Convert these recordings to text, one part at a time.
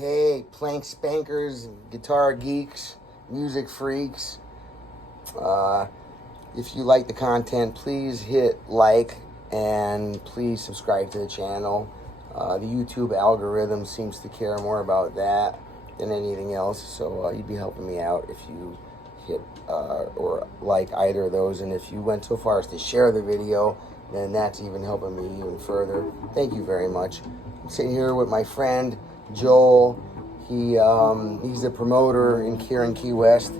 Hey, plank spankers, guitar geeks, music freaks. If you like the content, please hit like and please subscribe to the channel. The YouTube algorithm seems to care more about that than anything else, so you'd be helping me out if you hit or like either of those. And if you went so far as to share the video, then that's even helping me even further. Thank you very much. I'm sitting here with my friend Joel. He's a promoter in Key West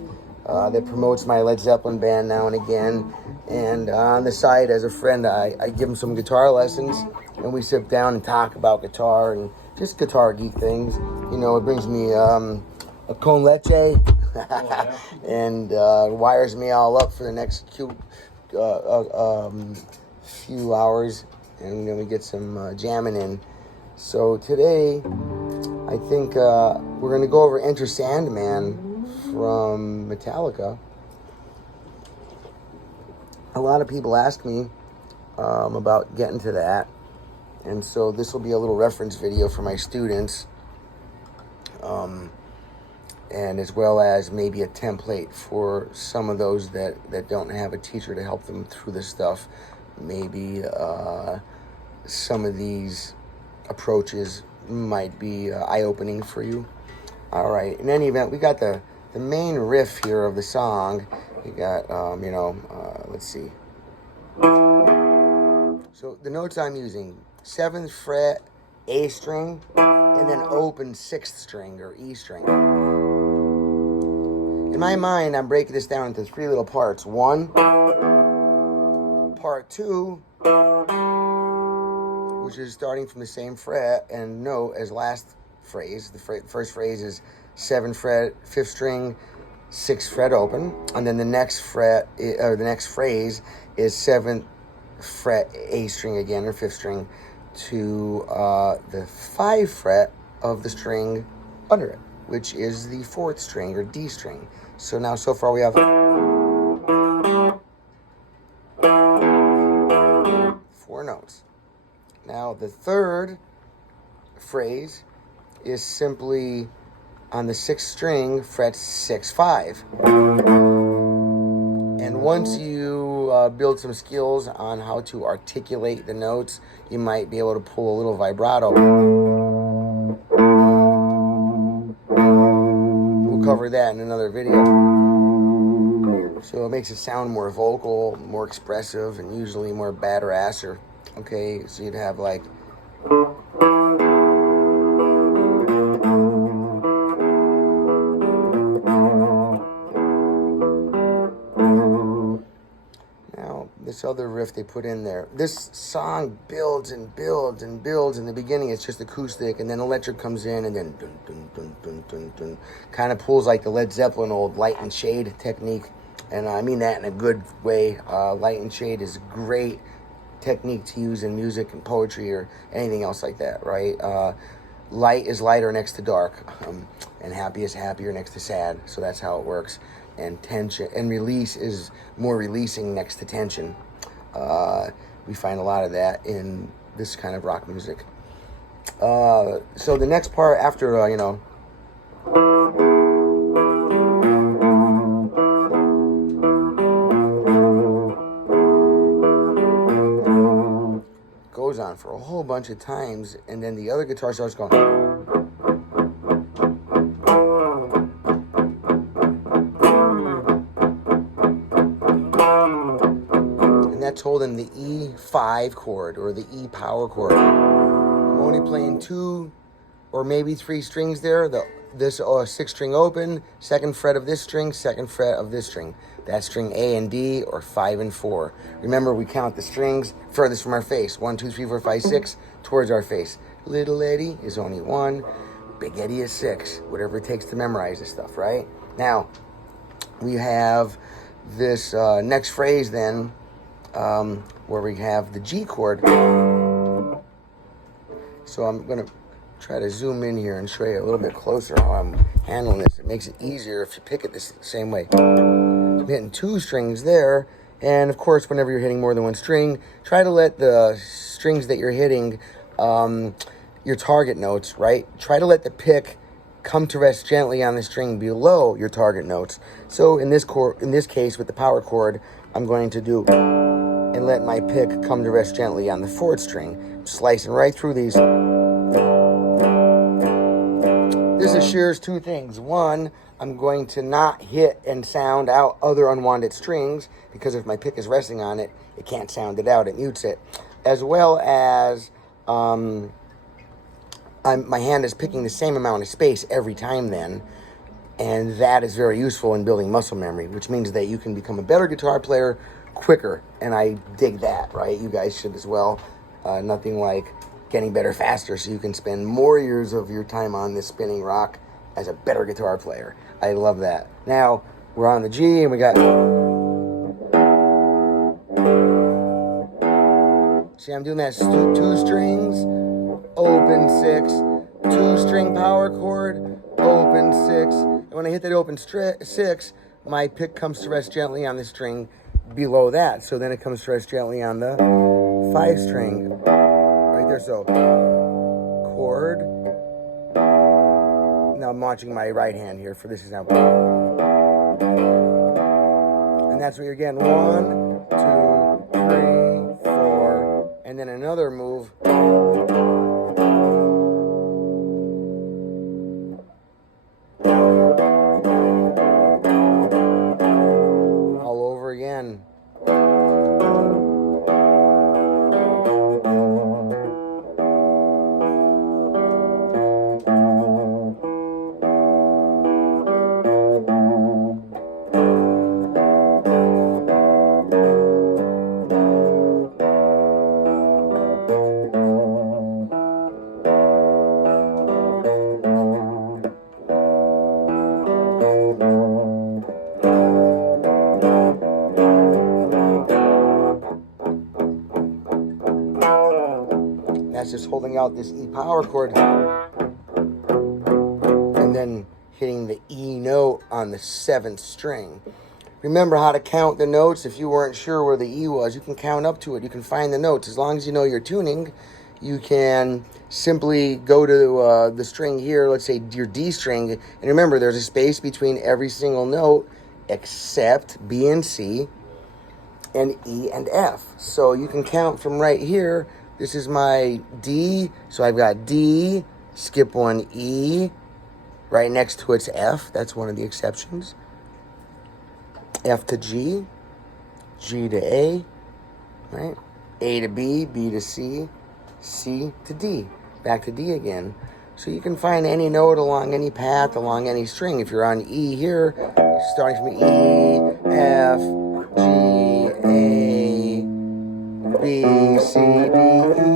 that promotes my Led Zeppelin band now and again. And on the side, as a friend, I give him some guitar lessons, and we sit down and talk about guitar and just guitar geek things. You know, it brings me a con leche and wires me all up for the next few hours, and then we get some jamming in. So today, I think we're going to go over Enter Sandman from Metallica. A lot of people ask me about getting to that, and so this will be a little reference video for my students, and as well as maybe a template for some of those that don't have a teacher to help them through this stuff. Maybe some of these approaches might be eye-opening for you. All right, in any event, we got the main riff here of the song. We got, let's see. So the notes I'm using, 7th fret, A string, and then open 6th string or E string. In my mind, I'm breaking this down into 3 little parts. 1, part 2, which is starting from the same fret and note as last phrase. The first phrase is 7th fret, 5th string, 6th fret open, and then the next fret or the next phrase is 7th fret A string again or 5th string to the 5th fret of the string under it, which is the 4th string or D string. So now so far we have 4 notes. Now the third phrase is simply on the 6th string, fret 6, 5. And once you build some skills on how to articulate the notes, you might be able to pull a little vibrato. We'll cover that in another video. So it makes it sound more vocal, more expressive, and usually more badasser. Okay, so you'd have like... This other riff they put in there. This song builds and builds and builds. In the beginning, it's just acoustic, and then electric comes in, and then dun, dun, dun, dun, dun, dun. Kind of pulls like the Led Zeppelin old light and shade technique, and I mean that in a good way. Light and shade is a great technique to use in music and poetry or anything else like that, right? Light is lighter next to dark, and happy is happier next to sad. So that's how it works. And tension and release is more releasing next to tension. We find a lot of that in this kind of rock music. So the next part after, goes on for a whole bunch of times, and then the other guitar starts going. That's holding the E5 chord or the E power chord. I'm only playing 2 or maybe 3 strings there. This 6th string open, 2nd fret of this string, 2nd fret of this string. That's string A and D or 5 and 4. Remember, we count the strings furthest from our face. 1, 2, 3, 4, 5, 6 towards our face. Little Eddie is only 1. Big Eddie is 6. Whatever it takes to memorize this stuff, right? Now, we have this next phrase then, where we have the G chord. So I'm going to try to zoom in here and show you a little bit closer how I'm handling this. It makes it easier if you pick it this same way. I'm hitting 2 strings there, and of course whenever you're hitting more than 1 string, try to let the strings that you're hitting, your target notes, right? Try to let the pick come to rest gently on the string below your target notes. So in this case, with the power chord, I'm going to do and let my pick come to rest gently on the 4th string, slicing right through these. This assures two things. One, I'm going to not hit and sound out other unwanted strings, because if my pick is resting on it, it can't sound it out, it mutes it. As well as my hand is picking the same amount of space every time then, and that is very useful in building muscle memory, which means that you can become a better guitar player quicker, and I dig that, right? You guys should as well. Nothing like getting better faster so you can spend more years of your time on this spinning rock as a better guitar player. I love that. Now, we're on the G, and we got... See, I'm doing that 2 strings, open 6, 2-string power chord, open 6. And when I hit that open 6, my pick comes to rest gently on the string below that. So then it comes to rest gently on the 5 string right there. So chord. Now I'm watching my right hand here for this example. And that's what you're getting. 1, 2, 3, 4. And then another move. All over again. That's just holding out this E power chord and then hitting the E note on the 7th string. Remember how to count the notes. If you weren't sure where the E was, you can count up to it. You can find the notes. As long as you know your tuning, you can simply go to the string here, let's say your D string, and remember there's a space between every single note except B and C and E and F. So you can count from right here. This is my D, so I've got D, skip 1 E, right next to it's F. That's one of the exceptions. F to G, G to A, right? A to B, B to C, C to D, back to D again. So you can find any note along any path, along any string. If you're on E here, starting from E, F, G, A, B, C, D, E.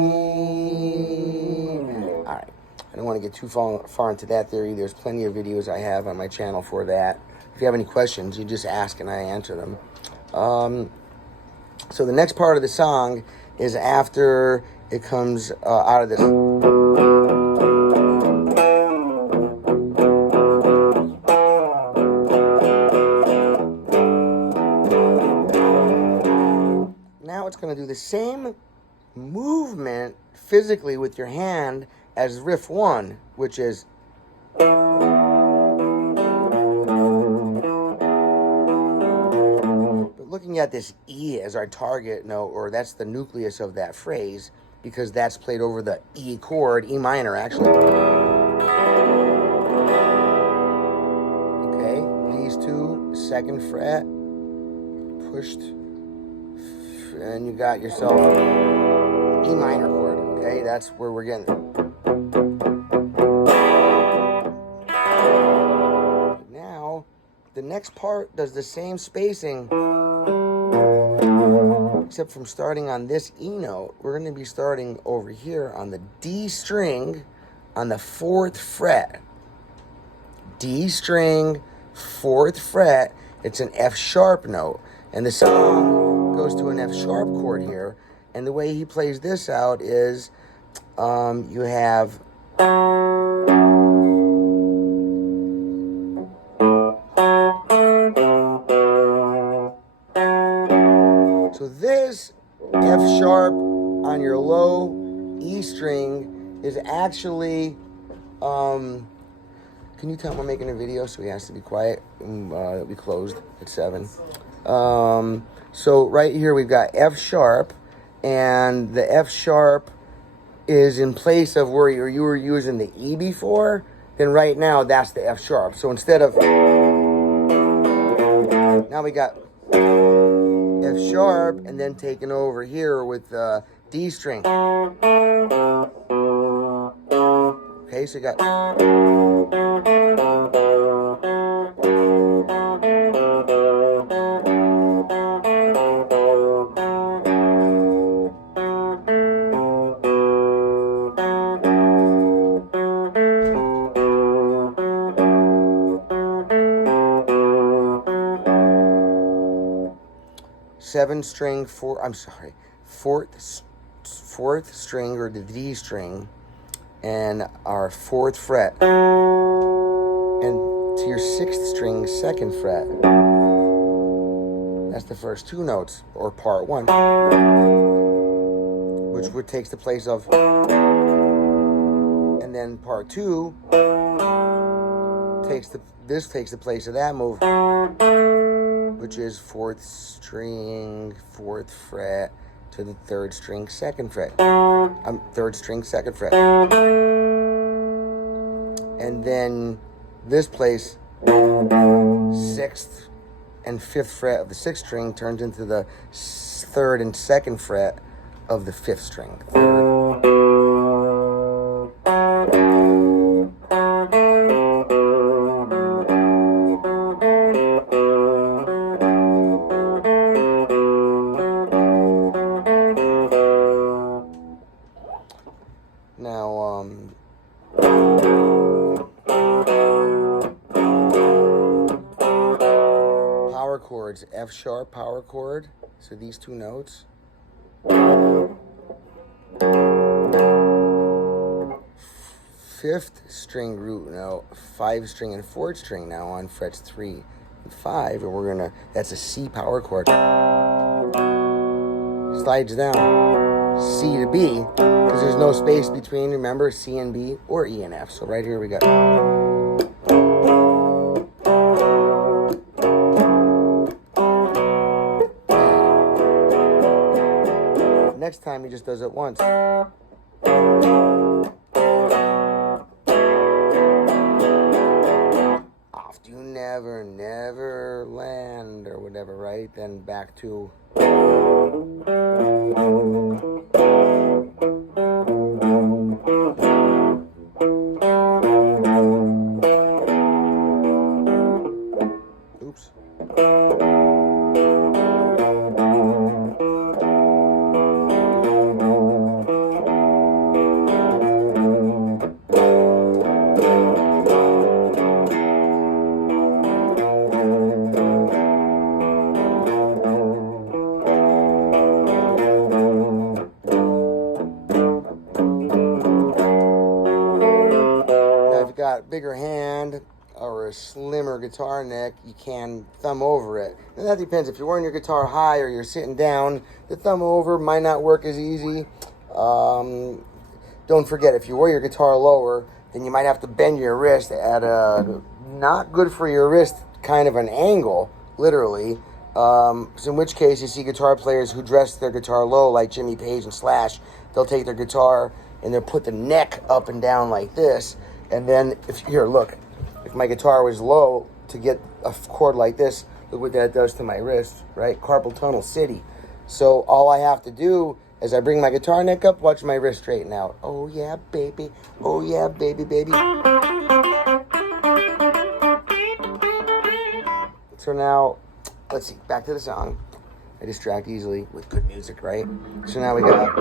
All right. I don't want to get too far into that theory. There's plenty of videos I have on my channel for that. If you have any questions, you just ask and I answer them. So the next part of the song is after it comes out of this. Now it's going to do the same movement physically with your hand as riff 1, which is... looking at this E as our target note, or that's the nucleus of that phrase, because that's played over the E chord, E minor actually. Okay, these 2, 2nd fret, pushed, and you got yourself E minor chord, okay? That's where we're getting it. Now, the next part does the same spacing, except from starting on this E note, we're going to be starting over here on the D string on the 4th fret. D string, 4th fret. It's an F sharp note. And the song goes to an F sharp chord here. And the way he plays this out is you have... So this F sharp on your low E string is actually Can you tell him I'm making a video? So he has to be quiet. It'll be closed at 7. So right here we've got F sharp, and the F sharp is in place of where you were using the E before. Then right now that's the F sharp. So instead of, now we got F sharp, and then taking over here with the D string. Okay, so you got, fourth string, or the D string, and our 4th fret, and to your 6th string, 2nd fret. That's the first 2 notes, or part 1, which takes the place of, and then part 2 takes the place of that move, which is 4th string, 4th fret to the 3rd string, 2nd fret. 3rd string, 2nd fret. And then this place, 6th and 5th fret of the 6th string turns into the 3rd and 2nd fret of the 5th string. 3rd. Power chords, F sharp power chord. So these 2 notes. 5th string root note, 5th string and 4th string now on frets 3 and 5, and we're gonna, that's a C power chord. Slides down, C to B, because there's no space between, remember, C and B, or E and F. So right here we got. Next time he just does it once. Off to never land, or whatever, right? Then back to. Oops. Bigger hand or a slimmer guitar neck, you can thumb over it. And that depends. If you're wearing your guitar high or you're sitting down, the thumb over might not work as easy. Don't forget, if you wear your guitar lower, then you might have to bend your wrist at a not good for your wrist kind of an angle, literally. So in which case, you see guitar players who dress their guitar low, like Jimmy Page and Slash. They'll take their guitar and they'll put the neck up and down like this. And then, if my guitar was low, to get a chord like this, look what that does to my wrist, right? Carpal tunnel city. So all I have to do is I bring my guitar neck up, watch my wrist straighten out. Oh yeah, baby. Oh yeah, baby, baby. So now, let's see, back to the song. I distract easily with good music, right? So now we got.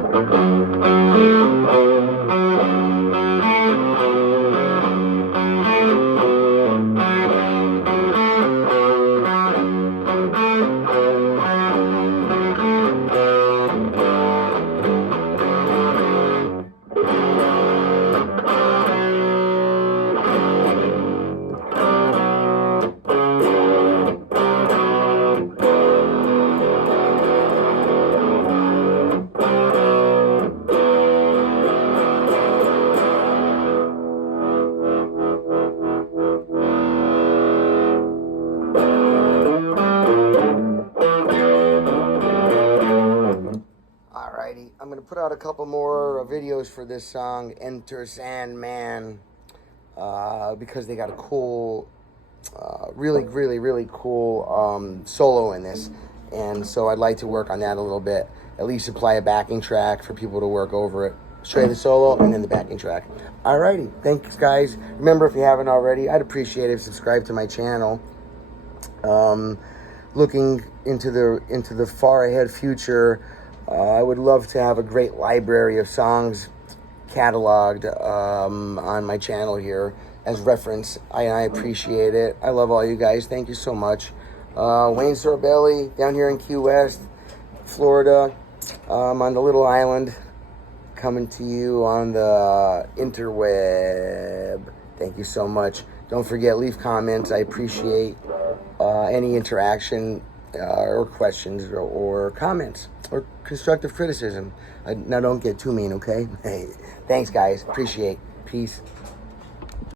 put out a couple more videos for this song, Enter Sandman, because they got a cool, really cool solo in this. And so I'd like to work on that a little bit, at least supply a backing track for people to work over it. Show you the solo and then the backing track. Alrighty, thanks guys. Remember, if you haven't already, I'd appreciate it if you subscribe to my channel. Looking into the far ahead future, I would love to have a great library of songs cataloged on my channel here as reference. I appreciate it. I love all you guys. Thank you so much. Wayne Sorbelli down here in Key West, Florida, on the little island, coming to you on the interweb. Thank you so much. Don't forget, leave comments. I appreciate any interaction or questions or comments or constructive criticism. Now don't get too mean, okay? Hey, thanks guys. Appreciate. Peace.